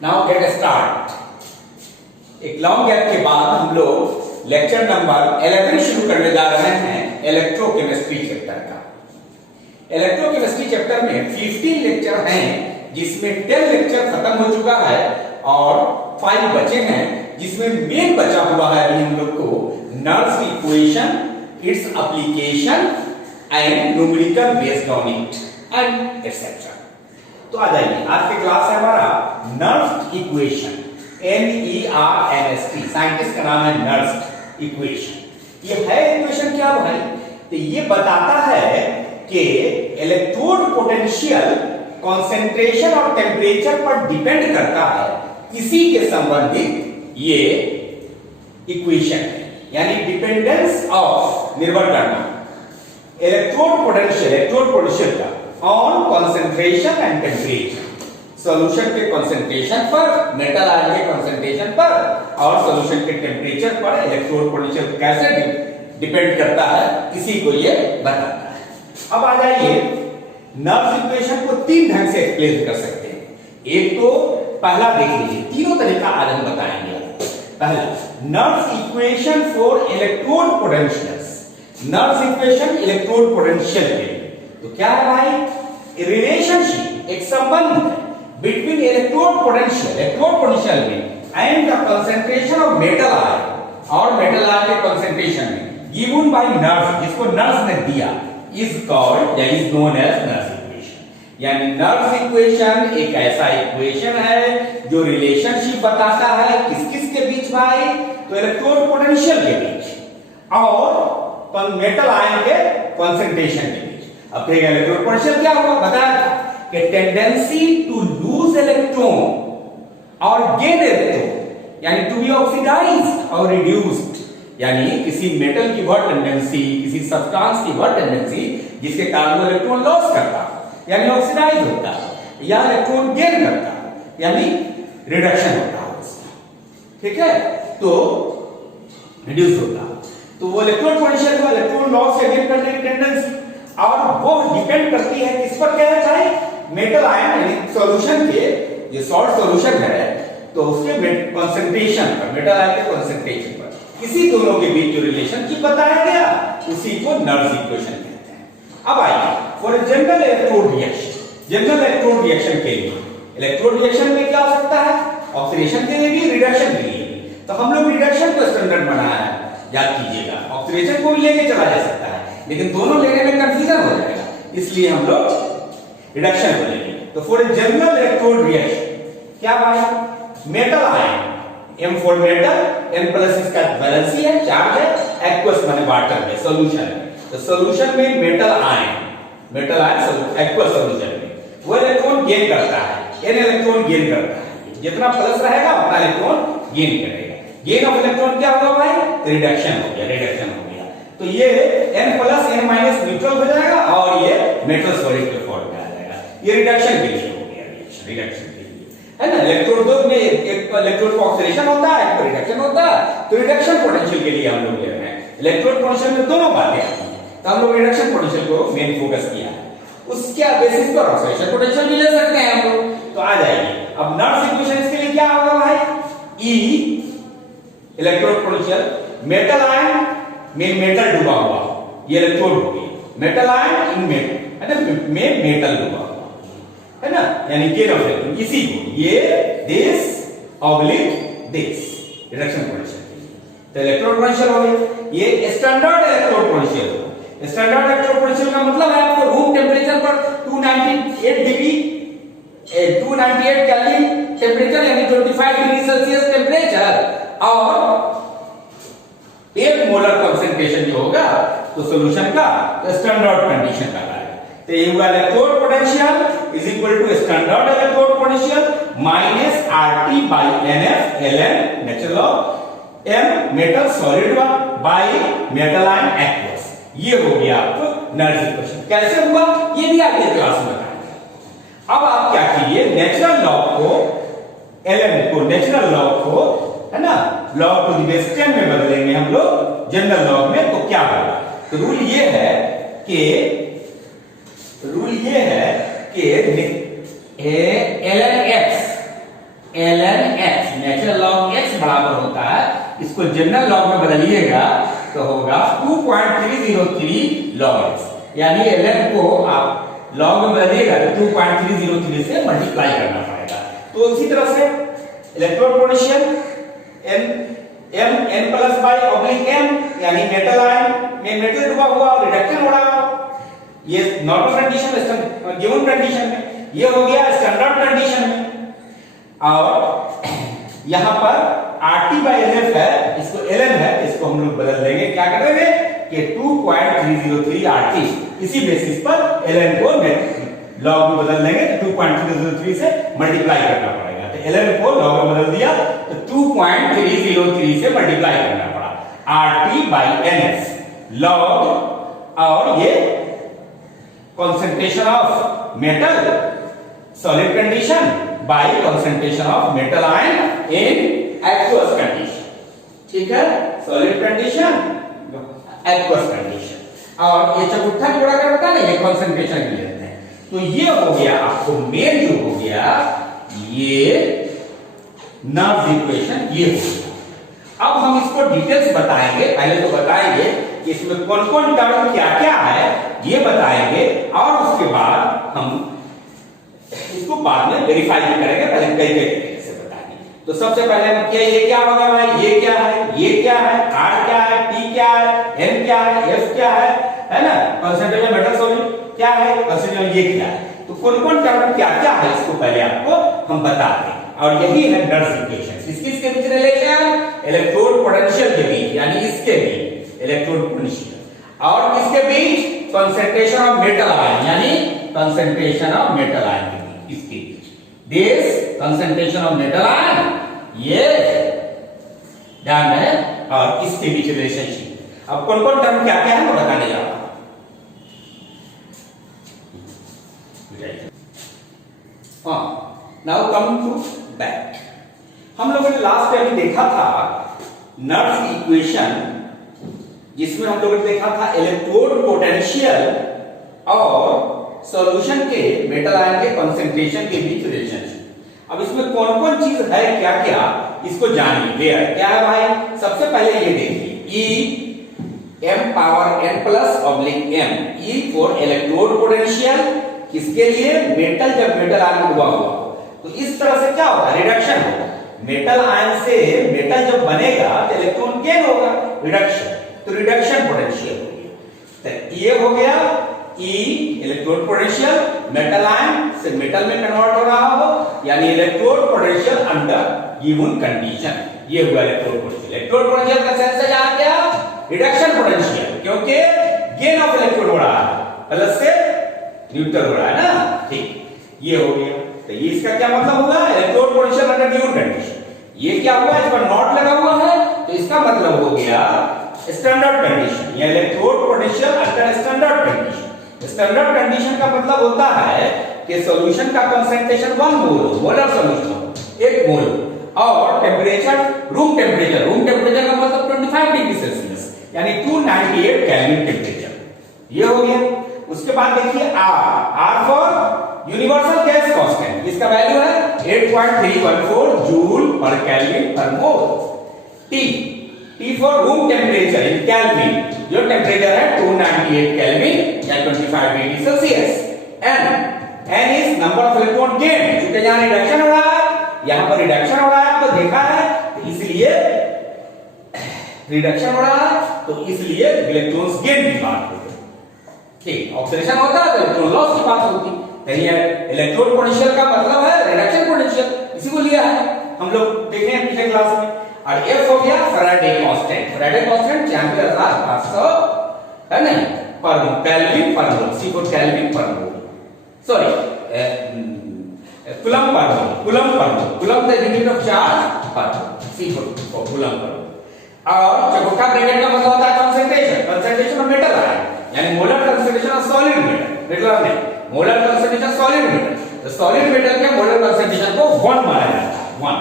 Now get start. एक long gap के बाद हम लोग लेक्चर नंबर 11 शुरू करने जा रहे हैं इलेक्ट्रोकेमिस्ट्री चैप्टर का। इलेक्ट्रोकेमिस्ट्री चैप्टर में 15 लेक्चर हैं, जिसमें 10 लेक्चर खत्म हो चुका है और 5 बचे हैं, जिसमें मेन बचा हुआ है अभी हम लोग को Nernst equation, its application and numerical based on it and etcetera. तो आ जाइए, आज के क्लास है हमारा नर्स इक्वेशन, NERST, साइंटिस्ट का नाम है नर्स इक्वेशन। ये है इक्वेशन क्या भाई? तो ये बताता है कि इलेक्ट्रोड पोटेंशियल कंसंट्रेशन और टेम्परेचर पर डिपेंड करता है, इसी के संबंधित ये इक्वेशन है, यानी डिपेंडेंस ऑफ, निर्भर करना इलेक्ट्रोड पोटेंशियल का on concentration and temperature, solution के कंसंट्रेशन पर, मेटल आयन के कंसंट्रेशन पर और सॉल्यूशन के टेम्परेचर पर इलेक्ट्रोड पोटेंशियल कैसे डिपेंड करता है, इसी को ये बताता है। अब आ जाइए, नर्स इक्वेशन को 3 ढंग से एक्सप्लेन कर सकते हैं। एक तो पहला देख लीजिए, तीनों तरीका आज हम बताएंगे। पहला, Nernst equation for electrode potentials, Nernst equation electrode potential के लिए। तो क्या है भाई? रिलेशनशिप, एक संबंध बिटवीन इलेक्ट्रोड पोटेंशियल में and the concentration of metal ion, और मेटल आयन के कंसंट्रेशन में गिवन बाय नर्स, जिसको नर्स ने दिया, इज कॉल्ड या is known as Nernst equation. यानी नर्स इक्वेशन एक ऐसा इक्वेशन है जो रिलेशनशिप बताता है किस के बीच भाई? तो इलेक्ट्रोड पोटेंशियल के बीच और मेटल आयन के कंसंट्रेशन के बीच। अब देखिए, इलेक्ट्रोड पोटेंशियल क्या होगा बताया कि टेंडेंसी टू लूज इलेक्ट्रॉन और गेन इलेक्ट्रॉन, यानी टू बी ऑक्सीडाइज्ड और रिड्यूस्ड, यानी किसी मेटल की वह टेंडेंसी, किसी सब्सटेंस की वह टेंडेंसी जिसके कारण वो इलेक्ट्रॉन लॉस करता, यानी ऑक्सीडाइज होता, या इलेक्ट्रॉन गेन करता, यानी रिडक्शन होता उसका, ठीक है, तो रिड्यूस होता। तो वो इलेक्ट्रोड पोटेंशियल को इलेक्ट्रॉन लॉस या गेन करने की टेंडेंसी, और वो डिपेंड करती है किस पर? क्या है भाई? मेटल आयन, यानी सॉल्यूशन के, ये सॉल्ट सॉल्यूशन है तो उसके कंसंट्रेशन पर, मेटल आयन के कंसंट्रेशन पर, इसी दोनों के बीच जो रिलेशनशिप बताया गया उसी को नर्स इक्वेशन कहते हैं। अब आइए, for general electrode reaction, general electrode reaction के लिए, इलेक्ट्रोड रिएक्शन में क्या हो सकता है? ऑक्सीडेशन के लिए भी, रिडक्शन के लिए भी। तो हम लोग रिडक्शन को स्टैंडर्ड बनाया है, याद कीजिएगा। ऑक्सीडेशन को भी लेके चला जा सकता है, लेकिन दोनों लेने में कंफ्यूजन हो जाएगा, इसलिए हम लोग रिडक्शन को लेंगे। तो फॉर जनरल इलेक्ट्रोड रिएक्शन क्या भाई? Metal ion, M for metal, N plus इसका वैलेंसी है, चार्ज है, एक्वस माने वाटर में, सॉल्यूशन है। तो सॉल्यूशन में मेटल आयन एक्वस सॉल्यूशन में वो इलेक्ट्रॉन गेन करता है, N इलेक्ट्रॉन गेन करता है, जितना प्लस रहेगा उतना इलेक्ट्रॉन गेन करेगा। गेन ऑफ इलेक्ट्रॉन क्या होगा भाई? रिडक्शन हो गया, रिडक्शन हो गया। तो ये N plus N minus neutral हो जाएगा और ये मेटल सॉलिड के फॉर्म में आ जाएगा। ये रिडक्शन के लिए हो गया, रिडक्शन के लिए, है ना। इलेक्ट्रोड दो में एक इलेक्ट्रोड का ऑक्सीडेशन होता है, एक रिडक्शन होता है, तो रिडक्शन पोटेंशियल के लिए हम लोग ले रहे हैं। इलेक्ट्रोड पोटेंशियल में दोनों बातें आती हैं, तो हम लोग रिडक्शन पोटेंशियल को मेन फोकस किया है। उसके बेसिस पर ऑक्सीडेशन पोटेंशियल भी ले सकते हैं हम लोग। तो आ जाइए, अब नर्स इक्वेशन के लिए क्या होगा भाई? E electrode potential, metal ion में मेटल डूबा हुआ, ये इलेक्ट्रोड हो गई, मेटल आयन इन मेटल, है ना, में मेटल डूबा हुआ, है ना, यानी गेन ऑफ इलेक्ट्रॉन, इसी को ये this oblique this reduction potential. तो इलेक्ट्रोड पोटेंशियल हो गया, ये standard electrode potential. Standard electrode potential का मतलब है आपको रूम टेम्परेचर पर 298 डिग्री 298 केल्विन टेम्परेचर, यानी 25 डिग्री सेल्सियस टेम्परेचर, और 1 मोलर कंसंट्रेशन जो होगा तो सॉल्यूशन का स्टैंडर्ड कंडीशन का है। तो ये हुआ electrode potential is equal to standard electrode potential minus RT by NF ln natural of M metal solid by metal ion aqueous. ये हो गया आपको नर्स इक्वेशन। कैसे हुआ ये भी अगले क्लास में बताएंगे। अब आप क्या कीजिए, नेचुरल लॉग को, ln को, नेचुरल लॉग को, है ना, लॉग टू द बेस 10 में बदलेंगे हम लोग जनरल लॉग में। तो क्या होगा? तो रूल ये है कि ln x ln x, natural log x बराबर होता है, इसको जनरल लॉग में बदलिएगा तो होगा 2.303 log x, यानी ln को आप लॉग में बदलिएगा तो 2.303 से मल्टीप्लाई करना पड़ेगा। तो इसी तरह से electrode potential m plus by oblique m, यानी मेटल आयन में मेटल डूबा हुआ रिडक्शन हो रहा है, ये नॉर्मल कंडीशन गिवन कंडीशन में, ये हो गया स्टैंडर्ड कंडीशन में। और यहां पर RT बाई LF है, इसको LN है, इसको हम लोग बदल देंगे, क्या करेंगे कि 2.303 RT, इसी बेसिस पर LN को लॉग में बदल देंगे तो 2.303 से मल्टीप्लाई करना पड़ेगा। तो LN को लॉग में बदल दिया तो 2.303 से मल्टीप्लाई करना पड़ा, RT बाई NS लॉग, और ये concentration of metal solid condition by concentration of metal ion in aqueous condition, ठीक है, solid condition aqueous condition। और ये चौथा जोड़ा कर बता ना, ये concentration के लेते हैं, तो ये हो गया आपको मेन जो हो गया ये नर्व्स इक्वेशन, ये हो गया। अब हम इसको डिटेल्स बताएंगे, पहले तो बताएंगे कि इसमें कौन कौन टर्म क्या क्या है ये बताएंगे, और उसके बाद हम इसको बाद में वेरीफाई भी करेंगे, पहले कई कई से बताएंगे। तो सबसे पहले हम क्या, ये क्या होगा भाई, ये क्या है, ये क्या है, R क्या है, T क्या है, N क्या है, F क्या है ना, परसेंटेज ऑफ मेटल सॉल्यूट क्या है, परसेंटेज ये क्या है, तो कौन कौन टर्म क्या क्या है इसको पहले आपको हम बता दें। और यही है नर्व्स इक्वेशन, किसके बीच रिलेशन, इलेक्ट्रोड पोटेंशियल के बीच, यानी इसके बीच इलेक्ट्रोड पोटेंशियल, और किसके बीच, कंसंट्रेशन ऑफ मेटल आयन, यानी कंसंट्रेशन ऑफ मेटल आयन के बीच, इसके बीच this concentration of metal ion, ये ध्यान है, और इसके बीच रिलेशनशिप। अब कौन कौन टर्म क्या क्या है वो बताने जा रहा हूं। नाउ कम टू बैक, हम लोगों ने लास्ट टाइम देखा था नर्व्स इक्वेशन, जिसमें हम लोगों ने देखा था इलेक्ट्रोड पोटेंशियल और सॉल्यूशन के मेटल आयन के कंसंट्रेशन के बीच रिलेशनशिप। अब इसमें कौन कौन चीज है क्या क्या, इसको जानिए। क्या है भाई, सबसे पहले ये देखिए E m power n plus oblique m, E for electrode potential, किसके लिए, मेटल, जब मेटल आयन डूबा हुआ तो इस तरह से क्या होगा, रिडक्शन होगा, मेटल आयन से मेटल जब बनेगा तो इलेक्ट्रॉन गेन होगा, रिडक्शन, तो रिडक्शन पोटेंशियल हो गया। तो ये हो गया E electrode potential, metal ion से मेटल में कन्वर्ट हो रहा हो, यानी electrode potential under given condition, ये हुआ इलेक्ट्रोड पोटेंशियल। इलेक्ट्रोड पोटेंशियल का सेंस है आ गया रिडक्शन पोटेंशियल, क्योंकि गेन ऑफ इलेक्ट्रोड हो रहा है, प्लस से न्यूट्रल हो रहा है ना, ठीक, ये हो गया। तो ये इसका क्या मतलब होगा, electrode potential under given condition. ये क्या हुआ, इस पर नॉट लगा हुआ है, तो इसका मतलब हो गया स्टैंडर्ड कंडीशन, या electrode potential under standard condition. Standard condition का मतलब होता है कि सॉल्यूशन का कंसंट्रेशन 1 मोल, मोलर सॉल्यूशन 1 मोल, और टेंपरेचर रूम टेंपरेचर का मतलब 25 डिग्री सेल्सियस, यानी 298 केल्विन टेंपरेचर, ये हो गया। उसके बाद देखिए R for universal gas constant, इसका वैल्यू है 8.314 जूल पर केल्विन पर मोल। T for room temperature in kelvin, जो टेंपरेचर है 298 केल्विन या 25 degree Celsius. N is number of electron gain, क्योंकि यहां रिडक्शन हो रहा है, यहां पर रिडक्शन हो रहा है, तो देखा है, तो इसलिए रिडक्शन हो रहा है, तो इसलिए इलेक्ट्रॉन्स गेन की बात होती है, ठीक, ऑक्सीडेशन होता है तो इलेक्ट्रॉन लॉस की बात होती है। इलेक्ट्रोड पोटेंशियल का मतलब है रिडक्शन पोटेंशियल, इसी को लिया है हम लोग देखे हैं पिछले क्लास में। और F हो गया फैराडे कांस्टेंट, फैराडे कांस्टेंट चैंपियर अर्थात 500 है नहीं पर केल्विन पर मोल, C फॉर केल्विन पर मोल, sorry coulomb per mole, coulomb the unit of charge पर, C फॉर कूलम पर। और चौथा ब्रैकेट का मतलब होता है कंसंट्रेशन ऑफ मेटल आयन, यानी molar concentration of solid metal नहीं, मोलर कंसंट्रेशन सॉलिड मेटल, तो सॉलिड मेटल के मोलर कंसंट्रेशन को 1 माना जाता है, 1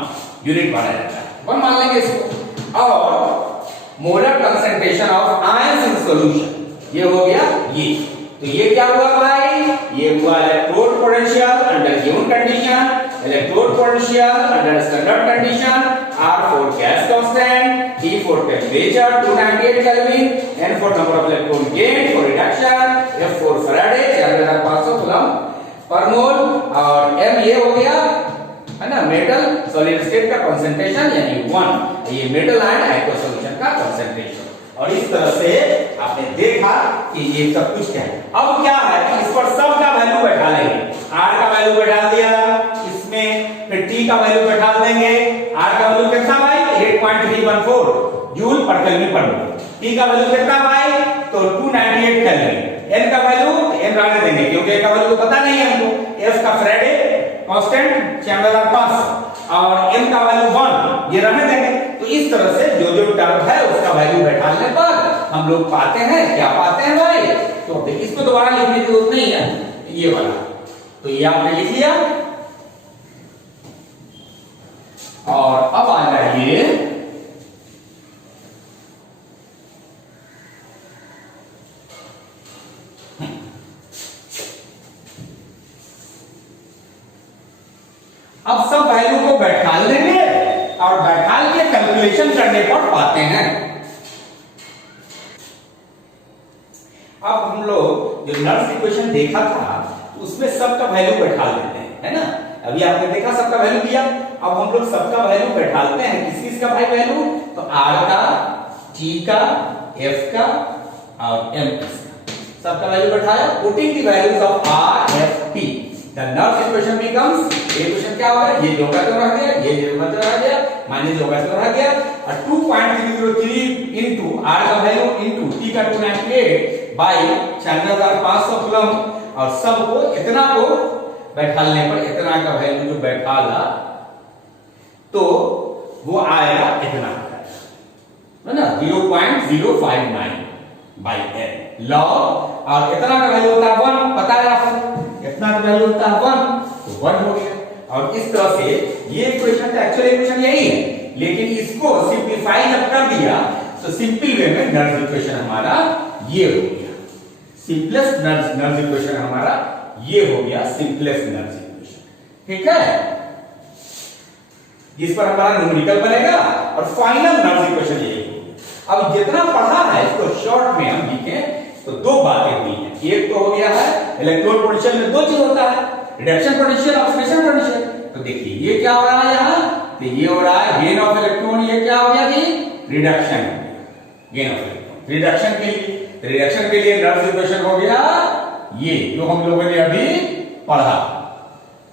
यूनिट माना जाता है, 1 मान लेंगे इसको। और molar concentration of ions in solution, ये हो गया ये, तो ये क्या हुआ भाई, ये हुआ electrode potential under given condition, electrode potential under standard condition, R for gas constant, E for temperature 298 Kelvin, N for number of electron gained for reduction, F for Faraday 4500 coulomb per mole, और M ये हो गया है ना metal solid state का concentration यानी 1, ये metal ion aqueous solution का कंसंट्रेशन। और इस तरह से आपने देखा कि ये सब कुछ क्या है। अब क्या है कि इस पर सब का वैल्यू बैठा लेंगे। R का वैल्यू बैठा दिया इसमें, फिर T का वैल्यू बैठा देंगे। R का वैल्यू कितना भाई 8.314 जूल पर केल्विन पर मोल। T का वैल्यू कितना भाई तो 298 केल्विन। N का वैल्यू N रहने देंगे क्योंकि N का वैल्यू तो पता नहीं है हमको। F का फ्रेडे कांस्टेंट 4500 और M का वैल्यू 1 ये रहने देंगे। तो इस तरह से जो जो टर्म है उसका वैल्यू बैठाने पर हम लोग पाते हैं क्या पाते हैं भाई। तो देखिए इसको दोबारा लिखने की जरूरत नहीं है, ये वाला तो ये आपने लिख लिया। और अब आ जाइए अब सब वैल्यू को बैठा लेंगे और बैठा के कैलकुलेशन करने पर पाते हैं। अब हम लोग जो नर्स इक्वेशन देखा था उसमें सबका वैल्यू बैठा लेते हैं, है ना। अभी आपने देखा सबका वैल्यू दिया, अब हम लोग सबका वैल्यू बैठाते हैं। किस किस का भाई वैल्यू तो R का, T का, F का और M का सबका वैल्यू बैठाया। Putting the values of R, F, T the Nernst equation becomes, ये इक्वेशन क्या होगा ये जोगा तो रह गया, ये जोगा तो रह गया, माइनस जोगा तो रह गया और 2.303 इनटू R का वैल्यू इनटू T का 298 बाय 4500 कूलम और सबको इतना को बैठाने पर इतना का वैल्यू जो बैठाला तो वो आएगा इतना, है ना 0.059 बाय n लॉग और इतना का वैल्यू होता है 1, पता है आपको इतना का वैल्यू होता है 1 तो 1 हो गया। और इस तरह से ये इक्वेशन का एक्चुअल इक्वेशन यही है, लेकिन इसको सिंपलीफाई जब कर दिया तो सिंपल वे में नर्स इक्वेशन हमारा ये हो गया, सिंपलेस्ट नर्स इक्वेशन हमारा ये हो गया, सिंपलेस्ट नर्स इक्वेशन। ठीक है, जिस पर हमारा न्यूमेरिकल बनेगा और फाइनल नर्स इक्वेशन यही होगी। अब जितना पढ़ा है इसको शॉर्ट में हम लिखें तो दो बातें हुई हैं। एक तो हो गया है इलेक्ट्रोड पोटेंशियल में दो चीज होता है, रिडक्शन पोटेंशियल, ऑक्सीडेशन पोटेंशियल। तो देखिए ये क्या हो रहा है यहाँ, तो ये हो रहा है गेन ऑफ इलेक्ट्रॉन, ये क्या हो गया कि reduction, gain of electron reduction के लिए, रिडक्शन के लिए नर्स इक्वेशन हो गया ये जो हम लोगों ने अभी पढ़ा,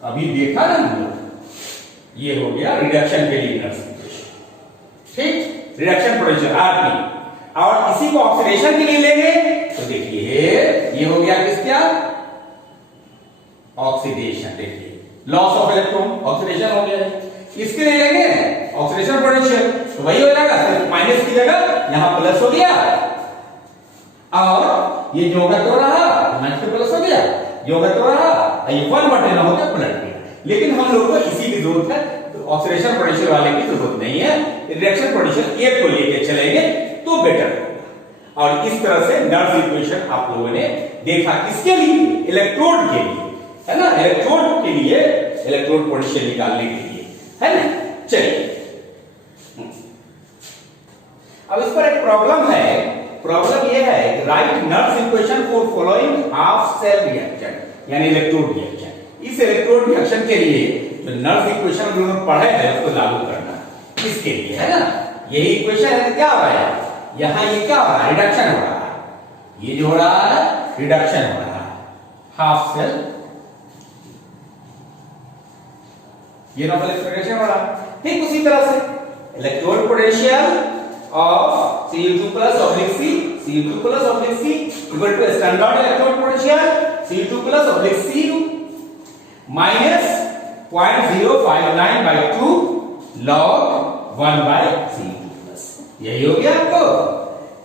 अभी देखा ना हम लोग, ये हो गया रिडक्शन के लिए नर्स इक्वेशन। ठीक, रिडक्शन पोटेंशियल आरपी। और इसी को ऑक्सीडेशन के लिए लेंगे तो देखिए ये हो गया किसका ऑक्सीडेशन, देखिए लॉस ऑफ इलेक्ट्रॉन ऑक्सीडेशन हो गया। इसके लिए लेंगे ऑक्सीडेशन पोटेंशियल तो वही हो जाएगा, सिर्फ माइनस की जगह यहां प्लस हो गया और ये योगा तो रहा माइनस पे प्लस हो गया, योगा तो रहा ये 1/n हो गया पलट गया। लेकिन हम लोग को इसी की जरूरत है, तो ऑक्सीडेशन पोटेंशियल वाले की जरूरत नहीं है, रिडक्शन पोटेंशियल एक को लेके चलेंगे तो बेटर होगा। और इस तरह से नर्स इक्वेशन आप लोगों ने देखा किसके लिए, इलेक्ट्रोड के लिए, है ना, इलेक्ट्रोड के लिए, इलेक्ट्रोड पोटेंशियल निकालने के लिए, है ना। चलिए अब इस पर एक प्रॉब्लम है, प्रॉब्लम ये है write Nernst equation for following half cell reaction यानी इलेक्ट्रोड रिएक्शन। इस इलेक्ट्रोड रिएक्शन के लिए जो नर्स इक्वेशन हम लोग पढ़े हैं उसको लागू करना इसके लिए, है ना। यही इक्वेशन है, क्या हो रहा है यहां, ये क्या हो रहा है रिडक्शन हो रहा है, ये जो हो रहा है रिडक्शन हो रहा है हाफ सेल, ये नॉर्मल एक्सप्रेशन हो रहा है। ठीक उसी तरह से electrode potential of Cu2 plus oblique C, Cu2 plus oblique C equal to standard electrode potential Cu2 plus oblique C minus 0.059 by 2 log 1 by Cu2 plus, यही हो गया आपको।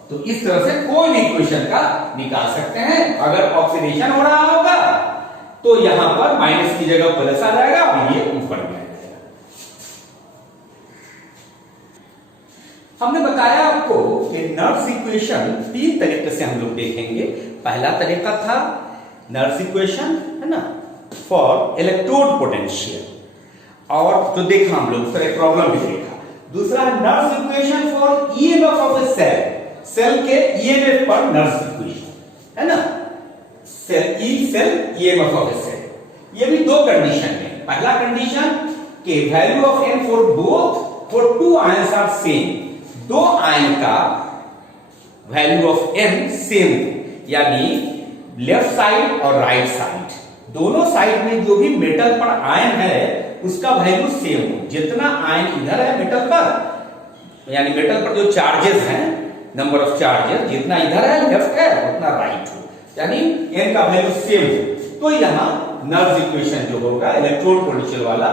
तो इस तरह से कोई भी इक्वेशन का निकाल सकते हैं। अगर ऑक्सीडेशन हो रहा होगा तो यहां पर माइनस की जगह प्लस आ जाएगा और ये ऊपर में। हमने बताया आपको कि नर्स इक्वेशन तीन तरीके से हम लोग देखेंगे। पहला तरीका था नर्स इक्वेशन, है ना, फॉर इलेक्ट्रोड पोटेंशियल, और तो देखा हम लोग सर एक प्रॉब्लम भी देखा। दूसरा Nernst equation for EMF of a cell, cell के ईएमएफ पर नर्स इक्वेशन है ना, cell EMF of a cell. ये भी दो कंडीशन है। पहला कंडीशन के value of n for both for two ions are same, दो आयन का वैल्यू ऑफ n सेम, यानी लेफ्ट साइड और राइट साइड दोनों साइड में जो भी मेटल पर आयन है उसका वैल्यू सेम हो। जितना आयन इधर है मेटल पर, यानी मेटल पर जो चार्जेस हैं, नंबर ऑफ चार्जेस जितना इधर है लेफ्ट है उतना राइट हो, यानी n का वैल्यू सेम हो। तो यहां नर्व्स इक्वेशन जो होगा इलेक्ट्रोड पोटेंशियल वाला,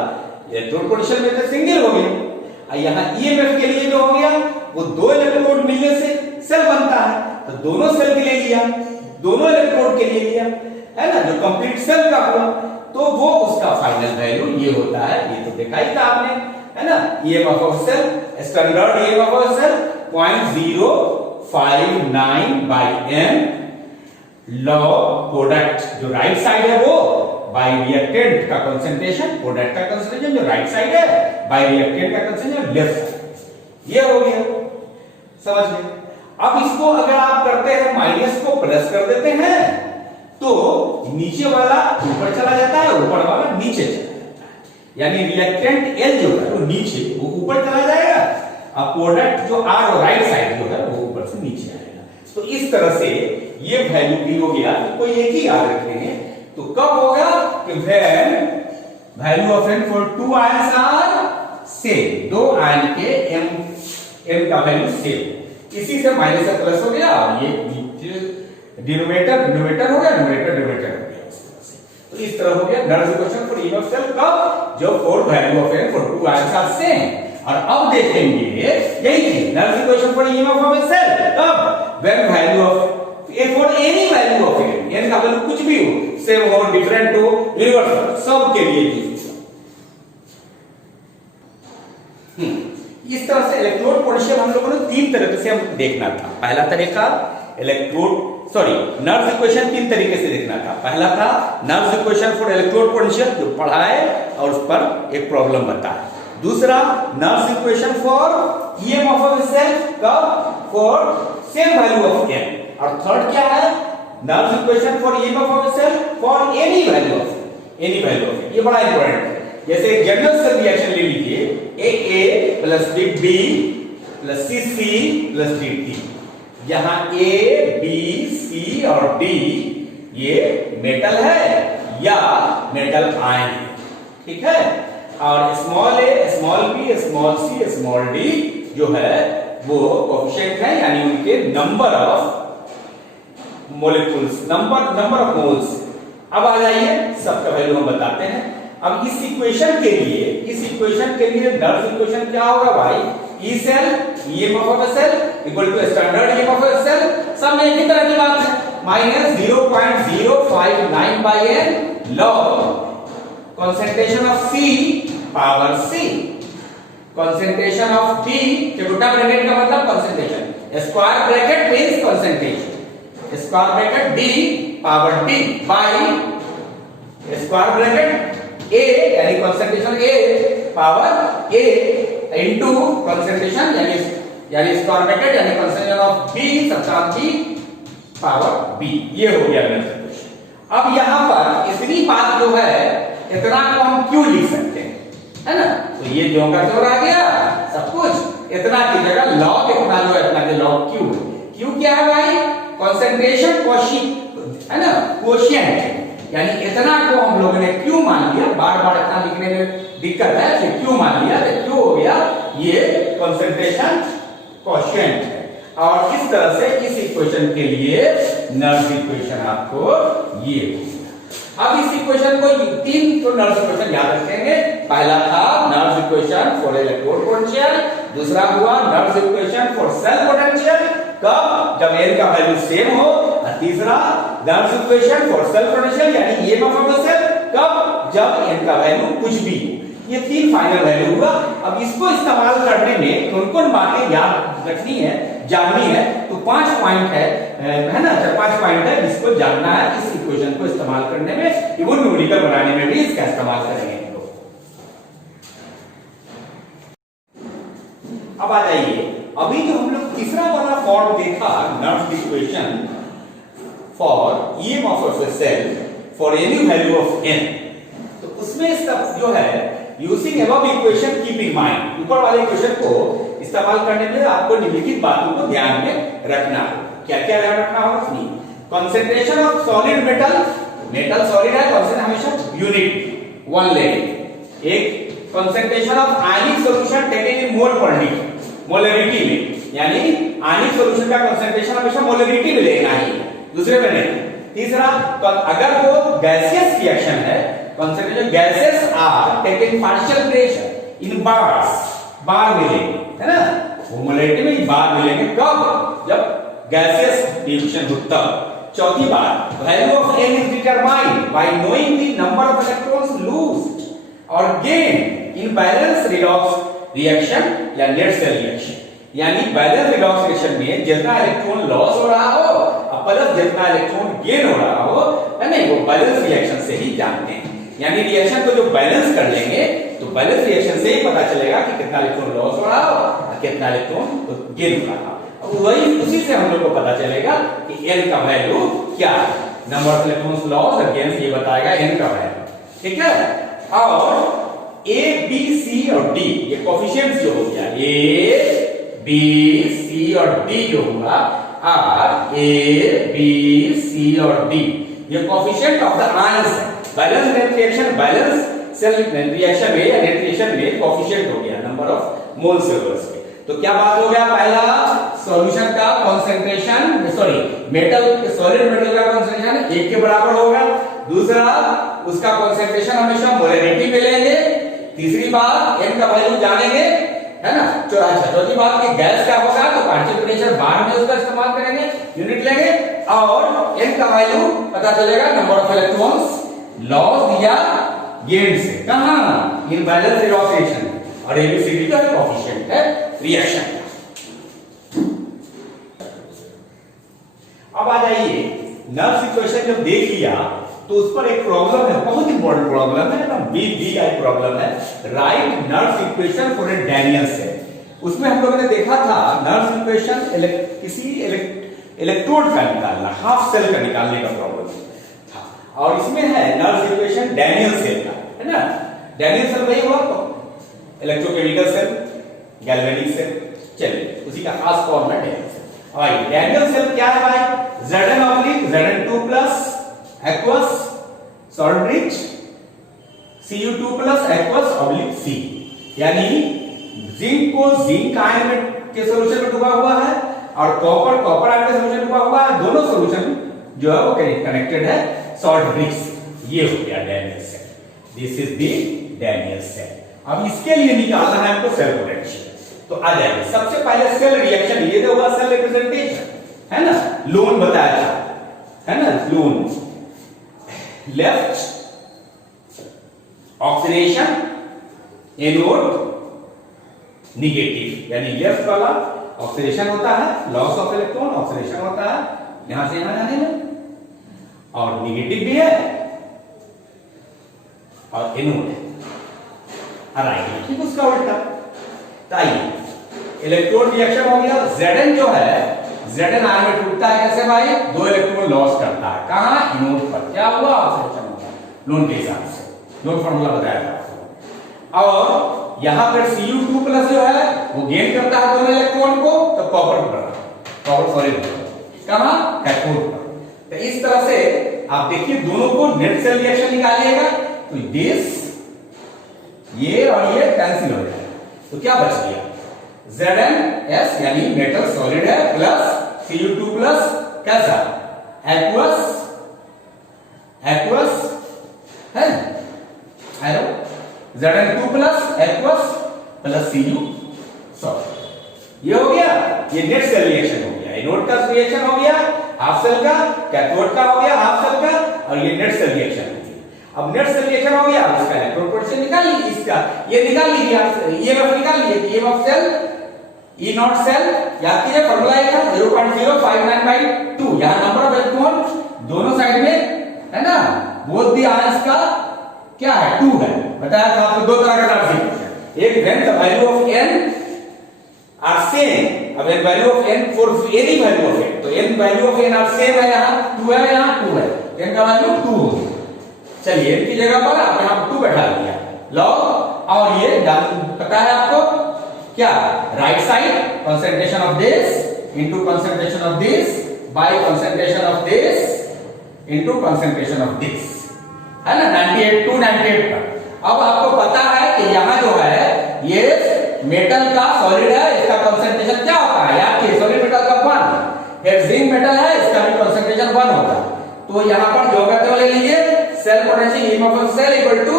इलेक्ट्रोड पोटेंशियल में तो सिंगल हो गया, और यहां ईएमएफ के लिए जो हो गया वो दो इलेक्ट्रोड मिलने से सेल बनता है, तो दोनों सेल के लिए लिया, दोनों इलेक्ट्रोड के लिए लिया, है ना, जो कंप्लीट सेल का हुआ, तो वो उसका फाइनल वैल्यू ये होता है। ये तो देखा ही था आपने, है ना, EMF of cell, standard EMF of cell 0.059/n, log product जो राइट साइड है वो बाय रिएक्टेंट का कंसंट्रेशन, प्रोडक्ट का कंसंट्रेशन जो राइट साइड है बाय रिएक्टेंट का कंसंट्रेशन लेफ्ट साइड। ये हो गया, समझ गए। अब इसको अगर आप करते हैं माइनस को प्लस कर देते हैं तो नीचे वाला ऊपर चला जाता है, ऊपर वाला नीचे चला जाता है, यानी रिएक्टेंट L जो है वो नीचे, वो ऊपर चला जाएगा, अब प्रोडक्ट जो R और राइट साइड जो है वो ऊपर से नीचे आएगा। तो इस तरह से ये वैल्यू भी हो गया, तो कोई एक ही याद रखेंगे। तो कब होगा कि when value of n for two ions are same, दो आयन के m का वैल्यू सेम, इसी से माइनस से प्लस हो गया, और ये डिनोमिनेटर डिनोमिनेटर हो गया, न्यूमरेटर डिनोमिनेटर हो गया, इस तरह से। तो इस तरह हो गया Nernst equation for EMF cell कब, जब for value of n for two ions are same. और अब देखेंगे यही चीज Nernst equation for EMF of a cell कब, when value of a for any value of n का वैल्यू कुछ भी हो, सेम हो, डिफरेंट हो, यूनिवर्सल, सब के लिए चीज। इस तरह से इलेक्ट्रोड पोटेंशियल हम लोगों ने तीन तरीके से हम देखना था। पहला तरीका नर्व्स इक्वेशन तीन तरीके से देखना था। पहला था nerves equation for electrode potential, जो पढ़ा है और उस पर एक प्रॉब्लम बताया। दूसरा Nernst equation for EMF of cell कब, for same value of n। और थर्ड क्या है, Nernst equation for EMF of cell for any value of n। ये बड़ा इंपॉर्टेंट है। जैसे जनरल सेल रिएक्शन ले लीजिए, AA plus BB plus CC plus DT, यहां A, B, C और D ये मेटल है या मेटल आयन है, ठीक है। और small a, small b, small c, small d जो है वो कोएफिशिएंट है, यानी उनके number of molecules, number of moles. अब आ जाइए सबका वैल्यू हम बताते हैं। अब इस इक्वेशन के लिए नर्व्स इक्वेशन क्या होगा भाई, E cell EMF of cell equal to standard EMF of cell, सब में एक ही तरह की बात है, minus 0.059/n log concentration of C power C, concentration of D, छोटा ब्रैकेट का मतलब concentration, square bracket means concentration, square bracket D power D by square bracket A यानी concentration A power A into concentration यानी square bracket यानी concentration of B subtract B power B। ये हो गया मेरा क्वेश्चन। अब यहां पर इतनी बात जो है, इतना को हम क्यों लिख सकते हैं, है ना, तो ये जो का जो आ गया सब कुछ, इतना की जगह लॉग इतना जो है इतना के लॉग क्यू क्या है भाई, कंसंट्रेशन कोएफिशिएंट है ना, कोएफिशिएंट, यानी इतना को हम लोगों ने क्यू मान लिया, बार बार इतना लिखने में दिक्कत है तो क्यू मान लिया, तो क्यू हो गया ये कंसंट्रेशन कोएफिशिएंट है। और इस तरह से इस इक्वेशन के लिए नर्व्स इक्वेशन आपको ये हो। अब इस इक्वेशन को तीन तो नर्व्स इक्वेशन याद रखेंगे। पहला था nerves equation for electrode potential, दूसरा हुआ nerves equation for sale potential कब, जब n का वैल्यू सेम हो, और तीसरा nerves equation for sale potential यानी ईएमएफ ऑफ सेल कब, जब n का वैल्यू कुछ भी। ये तीन फाइनल वैल्यू हुआ। अब इसको इस्तेमाल करने में कौन-कौन बातें याद रखनी है, जाननी है, तो 5 पॉइंट है ना, 4-5 पॉइंट है जिसको जानना है। इस इक्वेशन को इस्तेमाल करने में, इवन न्यूमेरिकल बनाने में भी इसका इस्तेमाल करेंगे हम लोग। अब आ जाइए, अभी जो हम लोग तीसरा वाला फॉर्म देखा Nernst equation for EM of a cell for any value of n, तो उसमें सब जो है using above equation keep in mind, ऊपर वाले इक्वेशन को इस्तेमाल करने में आपको निम्नलिखित बातों को ध्यान में रखना है। क्या क्या ध्यान रखना होगा? सुनिए, concentration of solid metal, metal solid है तो ऑक्सीजन हमेशा यूनिट वन लेंगे। एक concentration of ionic solution taken in mole per litre, molarity में, यानी आयनिक सॉल्यूशन का कंसंट्रेशन हमेशा मोलरिटी में लेना ही, दूसरे में नहीं। तीसरा, अगर वो गैसियस रिएक्शन है, concentration gases are taken partial pressure in bars, bar मिलेंगे, है ना, वो मोलरिटी में बार मिलेंगे कब? जब गैसियस रिएक्शन होता। चौथी बात, value of n is determined by knowing the number of electrons lost और gain in balance redox reaction या नेट सेल रिएक्शन, यानी बैलेंस रिडॉक्स रिएक्शन में जितना इलेक्ट्रॉन लॉस हो रहा हो और प्लस जितना इलेक्ट्रॉन गेन हो रहा हो, है ना, वो बैलेंस रिएक्शन से ही जानते हैं। यानी रिएक्शन को जो बैलेंस कर लेंगे तो बैलेंस रिएक्शन से ही पता चलेगा कि कितना इलेक्ट्रॉन लॉस हो रहा हो और कितना इलेक्ट्रॉन गेन हो रहा हो। अब वही उसी से हम लोग को पता चलेगा कि n का वैल्यू क्या है, नंबर ऑफ इलेक्ट्रॉन्स लॉस और गेन ये बताएगा n का वैल्यू, ठीक है। और A, B, C और D ये कोफिशिएंट्स जो हो गया, A, B, C और D जो हुआ, और A, B, C और D ये कोफिशिएंट ऑफ द आयंस है। Balance net reaction, balance cell reaction में या नेट रिएक्शन में कोफिशिएंट हो गया नंबर ऑफ मोल सेल्स पे। तो क्या बात हो गया? पहला, सॉल्यूशन का concentration, sorry metal, solid metal का कंसंट्रेशन 1 के बराबर होगा। दूसरा, उसका कंसंट्रेशन हमेशा मोलरिटी में लेंगे। तीसरी बात, n का वैल्यू जानेंगे, है ना। चौथी बात कि गैस क्या होगा तो पार्शियल प्रेशर बार में उसका इस्तेमाल करेंगे, यूनिट लेंगे, और n का वैल्यू पता चलेगा नंबर ऑफ इलेक्ट्रॉन्स लॉस या गेन से, कहां? इन बैलेंस रिडॉक्स रिएक्शन, और एबीसीडी का कोएफिशिएंट है रिएक्शन। अब आ जाइए, नर्व्स इक्वेशन जब देख लिया तो उस पर एक प्रॉब्लम है, बहुत इंपॉर्टेंट प्रॉब्लम है ना, BBI प्रॉब्लम है, right Nernst equation for a Daniell cell. उसमें हम लोगों ने देखा था नर्व्स इक्वेशन किसी इलेक्ट्रोड का निकालना, हाफ सेल का निकालने का प्रॉब्लम था, और इसमें है नर्व्स इक्वेशन डैनियल सेल का, है ना। डैनियल सेल वही हुआ तो इलेक्ट्रोकेमिकल सेल, गैल्वेनिक सेल, चलिए उसी का खास फॉर्म है डैनियल सेल। भाई डैनियल सेल क्या है भाई? Zn/Zn2+ aqueous solid rich, Cu2+ aqueous/C, यानी जिंक को जिंक आयन के सॉल्यूशन में डूबा हुआ है और कॉपर आयन के सॉल्यूशन में डूबा हुआ है, दोनों सॉल्यूशन जो है वो कनेक्टेड है सॉल्ट रिच। ये हो गया Daniell cell, this is the Daniell cell. अब इसके लिए निकालना है हमको सेल पोटेंशियल, तो आ जाएगा सबसे पहले सेल रिएक्शन, ये तो हुआ सेल रिप्रेजेंटेशन, है ना, लोन बताया था, है ना, loan. Left oxidation, anode negative, यानी लेफ्ट वाला ऑक्सीडेशन होता है, लॉस ऑफ इलेक्ट्रॉन, ऑक्सीडेशन होता है यहां से यहां जाने में, और निगेटिव भी है और एनोड है, राइट, ठीक उसका उल्टा। आइए, इलेक्ट्रॉन रिएक्शन हो गया, Zn जो है Zn आयन में टूटता है कैसे भाई? 2 इलेक्ट्रॉन लॉस करता है, कहां? एनोड पर। क्या हुआ? ऑक्सीडेशन हुआ, लोन के हिसाब से, लोन फार्मूला बताया था। और यहां पर Cu2+ जो है वो गेन करता है 2 इलेक्ट्रॉन को, तो कॉपर सॉलिड कहां? कैथोड पर। तो इस तरह से आप देखिए दोनों को नेट सेल रिएक्शन निकालिएगा तो ये और ये कैंसिल हो जाएगा, तो क्या बच गया? Zn यानी मेटल सॉलिड है प्लस Cu2+ कैसा? एक्वस है, iron, Zn2+ aqueous plus Cu solid. ये हो गया, ये नेट सेल रिएक्शन हो गया, एनोड का रिएक्शन हो गया हाफ सेल का, कैथोड का हो गया हाफ सेल का, और ये नेट सेल रिएक्शन हो गया। अब नेट सेल रिएक्शन हो गया, इसका इलेक्ट्रॉन पोटेंशियल निकाल लीजिए, इसका ये निकाल लीजिए, EMF निकाल लीजिए, EMF cell E naught cell, याद कीजिए फॉर्मूला था 0.0592, यहां नंबर ऑफ इलेक्ट्रॉन दोनों साइड में है ना, बोथ द आयंस का क्या है? 2 है। बताया था आपको दो तरह का नर्व्स इक्वेशन, एक when the value of n are same, अब value of n for any value of n, तो n value of n are same है, यहाँ 2 है, यहाँ 2 है, n का वैल्यू 2 होगी। चलिए n की जगह पर आप यहाँ 2 बैठा दिया log, और ये पता है आपको क्या, right side concentration of this into concentration of this by concentration of this into concentration of this, है ना, 98 to 98 का। अब आपको पता है कि यहाँ जो है ये मेटल का सॉलिड है, इसका कंसंट्रेशन क्या होता है, याद कीजिए सॉलिड मेटल का 1, ये जिंक मेटल है, इसका भी कंसंट्रेशन 1 होगा। तो यहाँ पर ज्योमेट्री ले लीजिए, cell potential EM of cell equal to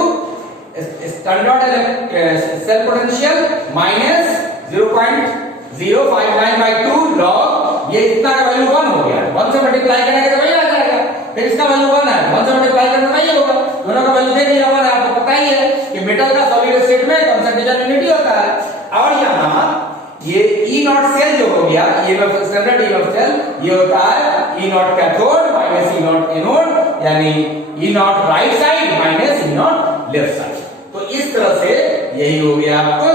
standard cell potential minus 0.059/2 log, ये इतना का वैल्यू 1 हो गया, 1 से मल्टीप्लाई करेंगे तो वही आ जाएगा, फिर इसका वैल्यू 1 है, 1 से मल्टीप्लाई करने में वही होगा, दोनों का वैल्यू दे दिया 1 है। आपको पता ही है कि मेटल का सॉलिड स्टेट में कंसंट्रेशन यूनिटी होता है। और यहाँ ये E नॉट सेल जो हो गया, ये स्टैंडर्ड E नॉट सेल, ये होता है E naught cathode minus E not anode, यानी E not right side minus E not left side. तो इस तरह से यही हो गया, आपको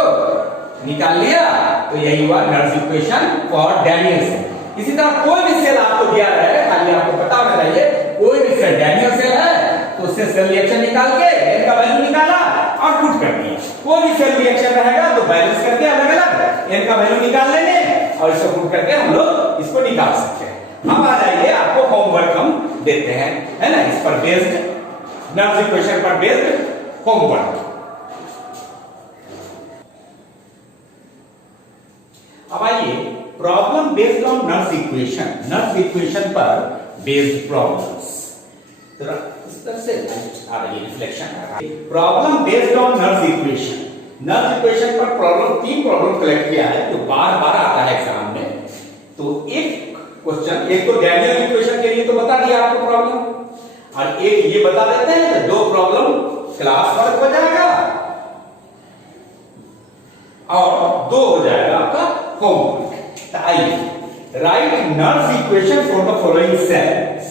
निकाल लिया, तो यही हुआ नर्स इक्वेशन फॉर डैनियल-सेल। इसी तरह कोई भी सेल आपको दिया है, खाली आपको पता होना चाहिए, कोई भी सेल डैनियल सेल है तो उससे सेल रिएक्शन निकाल के n का वैल्यू निकाला और पुट कर दिया। कोई भी सेल रिएक्शन रहेगा तो बैलेंस करके अलग अलग n का वैल्यू निकाल लेंगे और इसको पुट करके हम लोग इसको निकाल सकते हैं। अब आ जाइए, आपको होमवर्क हम देते हैं, है ना, इस पर बेस्ड नर्स इक्वेशन पर बेस्ड होमवर्क। अब आइए problem based on Nernst equation पर बेस्ड प्रॉब्लम्स। तो इस तरह से आ रही है reflection. Problem based on Nernst equation पर प्रॉब्लम, 3 प्रॉब्लम कलेक्ट किया है जो बार बार आता है एग्जाम में। तो एक क्वेश्चन, एक तो डैनियल इक्वेशन के लिए तो बता दिया आपको प्रॉब्लम, और एक ये बता देते हैं कि 2 प्रॉब्लम क्लास वर्क हो जाएगा और 2 हो जाएगा आपका होमवर्क। तो आइए, right Nernst equation for the following sales: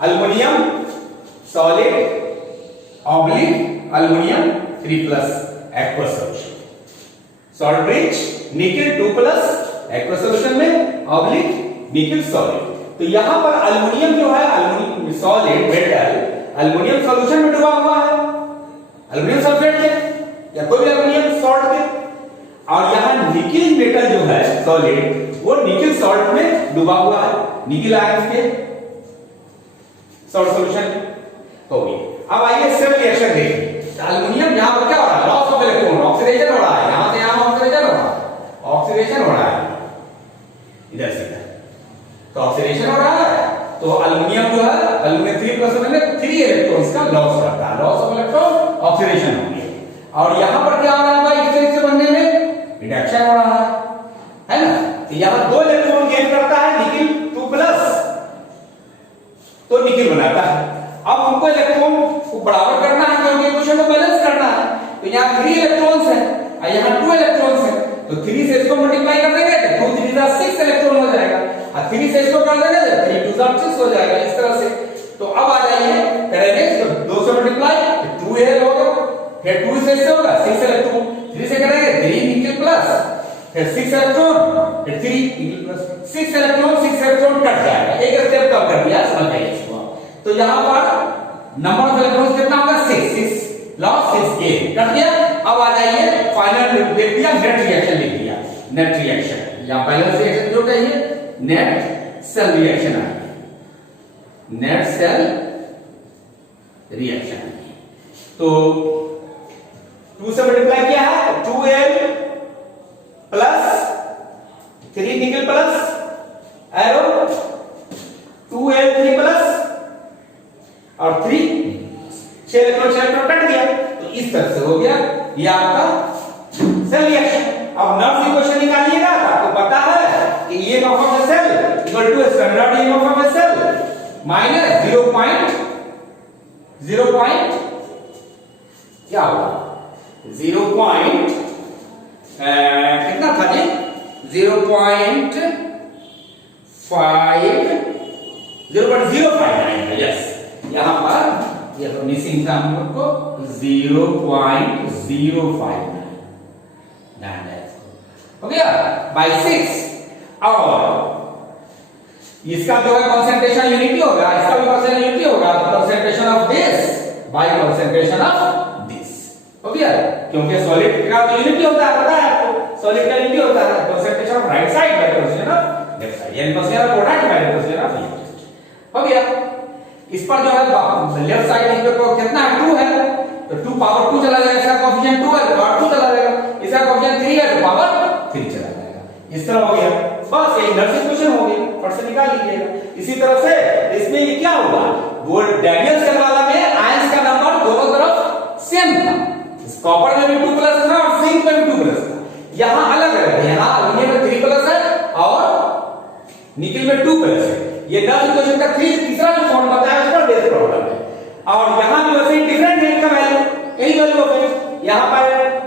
aluminium solid oblique aluminium 3+ aqueous solution, salt rich nickel 2+ aqueous solution में ऑब्लिक निकेल सॉलिड। तो यहां पर अल्युमिनियम जो है, aluminium solid metal aluminium solution में डूबा हुआ है, अल्युमिनियम सल्फेट के या कोई भी अल्युमिनियम सॉल्ट के, और यहाँ निकेल मेटल जो है सॉलिड वो निकेल सॉल्ट में डूबा हुआ है, निकेल आयंस के सॉल्ट सॉल्यूशन हो गई। अब आइए सेल रिएक्शन देखिए। अल्युमिनियम यहां पर क्या हो रहा है, लॉस ऑफ इलेक्ट्रॉन, ऑक्सीडेशन हो रहा है, यहां से यहां ऑक्सीडेशन हो रहा है, ऑक्सीडेशन हो रहा है इधर से इधर, तो ऑक्सीडेशन हो रहा है। तो अल्युमिनियम जो है, अल्युमिनियम 3+ में 3 इलेक्ट्रॉन्स का लॉस करता है, लॉस ऑफ इलेक्ट्रॉन, ऑक्सीडेशन हो गया। और यहां पर क्या हो रहा है भाई, इससे बनने में रिडक्शन हो रहा है ना। तो यहां 2 इलेक्ट्रॉन गेन करता है निकेल 2+, तो निकेल बनाता है। अब हमको इलेक्ट्रॉन को बराबर करना है क्योंकि इक्वेशन को बैलेंस करना है। तो यहाँ 3 इलेक्ट्रॉन्स हैं और यहाँ 2 इलेक्ट्रॉन्स हैं, तो 3 से इसको मल्टीप्लाई कर देंगे तो 2 3 6 इलेक्ट्रॉन हो जाएगा, और 3 से इसको कर देंगे तो 3 2 6 हो जाएगा, इस तरह से। तो अब आ जाइए करेंगे, तो 2 से मल्टीप्लाई 2 है होगा, फिर 2 से इससे होगा 6 इलेक्ट्रॉन, 3 से करेंगे 3 निकेल प्लस, फिर 6 इलेक्ट्रॉन, फिर 3 निकेल प्लस, 6 इलेक्ट्रॉन कट जाएगा, एक स्टेप कम कर दिया, समझ जाइए इसको। तो यहां पर नंबर ऑफ इलेक्ट्रॉन्स कितना होगा, 6 लॉस 6 गेन कर दिया। अब आ जाइए फाइनल लिख दिया, नेट रिएक्शन लिख दिया, नेट रिएक्शन या बैलेंस रिएक्शन जो कहिए, नेट सेल रिएक्शन है, नेट सेल रिएक्शन। तो 2 से मल्टीप्लाई किया है, 2L plus 3 nickel plus arrow 2L 3+ और 3 6 इलेक्ट्रॉन कट गया। तो इस तरह से हो गया ये आपका सेल रिएक्शन। अब नर्स इक्वेशन निकालिएगा, आपको पता है कि EMF of a cell equal to standard EMF of a cell minus 0. क्या होगा 0. कितना था जी, 0.059 है, यस। यहां पर ये तो मिसिंग था हम लोग को 0.059 ध्यान है। हो गया बाय 6। और इसका जो है कंसंट्रेशन यूनिटी होगा, इसका भी कंसंट्रेशन यूनिटी होगा, concentration of this by concentration of this. हो गया, क्योंकि सॉलिड का तो यूनिटी होता है, पता है आपको, सॉलिड का यूनिटी होता है concentration of right side by concentration of left side, यानी concentration of product by concentration of unit. हो गया, इस पर जो है लेफ्ट साइड इनके को कितना 2 है, तो 2 पावर 2 चला जाएगा, इसका कोएफिशिएंट 2 है तो पावर 2 चला जाएगा, इसका कोएफिशिएंट 3 है तो पावर 3 चला जाएगा। इस तरह हो गया, बस ये इनर्जी इक्वेशन हो गई, फट से निकाल लीजिएगा। इसी तरह से इसमें ये क्या होगा, वो डैनियल सेल वाला में आयंस का नंबर दोनों तरफ सेम था, कॉपर में भी 2 प्लस था और जिंक में भी 2 प्लस था, यहां अलग है, यहां एल्युमिनियम में 3 प्लस है और निकल में 2 प्लस है। ये नल इक्वेशन का तीसरा जो फॉर्म बताया उसका बेस प्रॉब्लम है, और यहां भी वैसे ही डिफरेंट है इनका वैल्यू, यही वैल्यू हो गई, यहां पर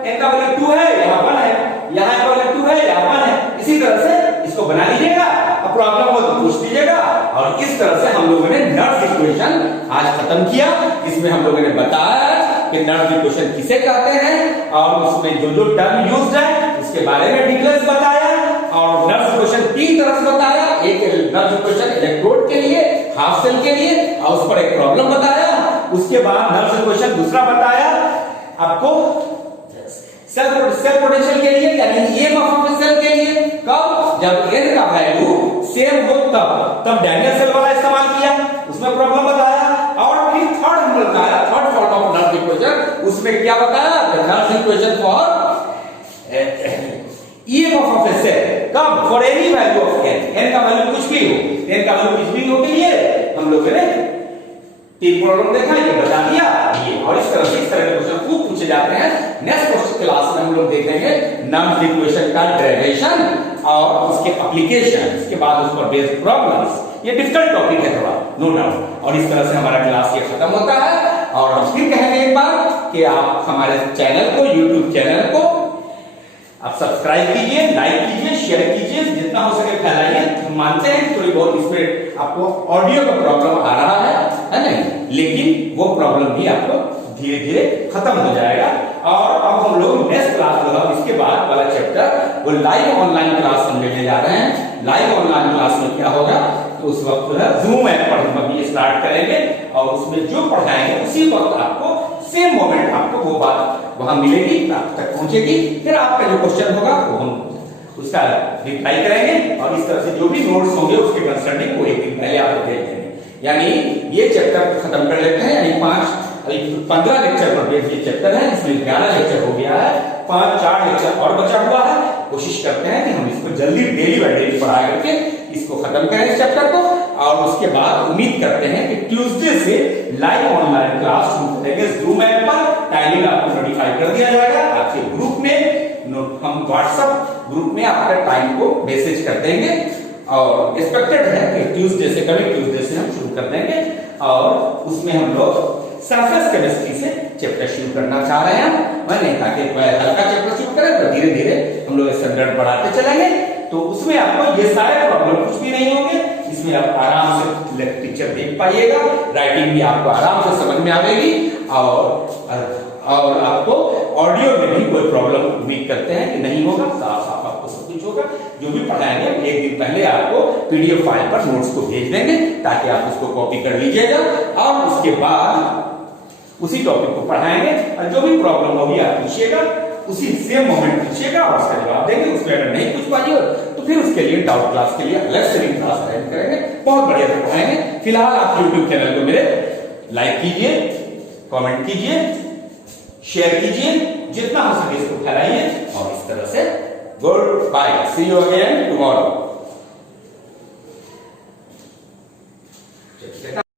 इनका वैल्यू 2 है, यहां 1 है, यहां का वैल्यू 2 है, यहां 1 है। इसी तरह से इसको बना लीजिएगा, अब प्रॉब्लम हो तो पूछ लीजिएगा। और इस तरह से हम लोगों ने नर्स इक्वेशन आज खत्म किया। इसमें हम लोगों ने बताया कि नर्स इक्वेशन किसे कहते हैं और उसमें जो जो टर्म यूज्ड है उसके बारे में डिटेल्स बताया, और नर्स इक्वेशन 3 तरह से बताया, एक नर्स इक्वेशन इलेक्ट्रोड के लिए, हाफ सेल के लिए, और उस पर एक प्रॉब्लम बताया। उसके बाद नर्स इक्वेशन दूसरा बताया आपको सेल पोटेंशियल के लिए, यानी ईएमएफ ऑफ सेल के लिए, कब, जब n का वैल्यू सेम हो तब डैनियल सेल वाला इस्तेमाल किया, उसमें प्रॉब्लम बताया। और फिर थर्ड हम बताया, third form of Nernst equation, उसमें क्या बताया, Nernst equation for EMF of a cell, कब, for any value of n का वैल्यू कुछ भी हो, n का वैल्यू कुछ भी हो के लिए हम लोगों ने 3 प्रॉब्लम देखा, ये बता दिया ये। और इस तरह के क्वेश्चन खूब पूछे जाते हैं। नेक्स्ट क्लास में हम लोग देखेंगे नर्स इक्वेशन का डेरिवेशन और उसके एप्लीकेशन, इसके बाद उस पर बेस्ड प्रॉब्लम्स। ये डिफिकल्ट टॉपिक है थोड़ा, नो डाउट। और इस तरह से हमारा क्लास ये खत्म होता है। और फिर कहेंगे एक बार कि आप हमारे चैनल को, यूट्यूब चैनल को आप सब्सक्राइब कीजिए, लाइक कीजिए, शेयर कीजिए, जितना हो सके फैलाइए। हम मानते हैं थोड़ी बहुत इसमें आपको ऑडियो का प्रॉब्लम आ रहा है नहीं, लेकिन वो प्रॉब्लम भी आपको धीरे धीरे खत्म हो जाएगा। और अब हम लोग नेक्स्ट क्लास में, इसके बाद वाला चैप्टर वो लाइव ऑनलाइन क्लास हम लेने जा रहे हैं। लाइव ऑनलाइन क्लास में क्या होगा, तो उस वक्त जो है जूम ऐप पर हम अभी स्टार्ट करेंगे, और उसमें जो पढ़ाएंगे उसी वक्त आपको सेम मोमेंट आपको वो बात वहां मिलेगी, आप तक पहुंचेगी। फिर आपका जो क्वेश्चन होगा वो हम उसका रिप्लाई करेंगे, और इस तरह से जो भी नोट्स होंगे उसके कंसर्निंग वो एक दिन पहले आपको भेज देंगे। यानी ये चैप्टर खत्म कर लेते हैं, यानी 15 लेक्चर पर बेस्ड ये चैप्टर है, इसमें 11 लेक्चर हो गया है, 4 लेक्चर और बचा हुआ है। कोशिश करते हैं कि हम इसको जल्दी डेली बाय डेली पढ़ा करके इसको खत्म करें इस चैप्टर को। और उसके बाद उम्मीद करते हैं कि ट्यूसडे से लाइव ऑनलाइन क्लास शुरू करेंगे जूम ऐप पर। टाइमिंग आपको नोटिफाई कर दिया जाएगा आपके ग्रुप में, हम व्हाट्सएप ग्रुप में आपका टाइम को मैसेज कर देंगे। और एक्सपेक्टेड है कि ट्यूसडे से, कभी ट्यूसडे से हम शुरू कर देंगे, और उसमें हम लोग सरफेस केमिस्ट्री से चैप्टर शुरू करना चाह रहे हैं। मैंने ताकि हल्का चैप्टर शुरू करें तो धीरे धीरे हम लोग स्टैंडर्ड बढ़ाते चलेंगे। तो उसमें आपको ये सारे प्रॉब्लम कुछ भी नहीं होंगे, इसमें आप आराम से पिक्चर देख पाइएगा, राइटिंग भी आपको आराम से समझ में आएगी, और आपको ऑडियो में भी कोई प्रॉब्लम उम्मीद करते हैं कि नहीं होगा, साफ साफ आपको सब कुछ होगा। जो भी पढ़ाएंगे एक दिन पहले आपको पीडीएफ फाइल पर नोट्स को भेज देंगे, ताकि आप उसको कॉपी कर लीजिएगा, और उसके बाद उसी टॉपिक को पढ़ाएंगे। और जो भी प्रॉब्लम होगी आप पूछिएगा, उसी सेम मोमेंट पूछिएगा और उसका जवाब देंगे। उसमें अगर नहीं पूछ पाइए तो फिर उसके लिए डाउट क्लास के लिए अलग से भी क्लास अरेंज करेंगे, बहुत बढ़िया से पढ़ाएंगे। फिलहाल आप यूट्यूब चैनल को मेरे लाइक कीजिए, कमेंट कीजिए, शेयर कीजिए, जितना हो सके इसको फैलाइए। और इस तरह से good bye, see you again tomorrow.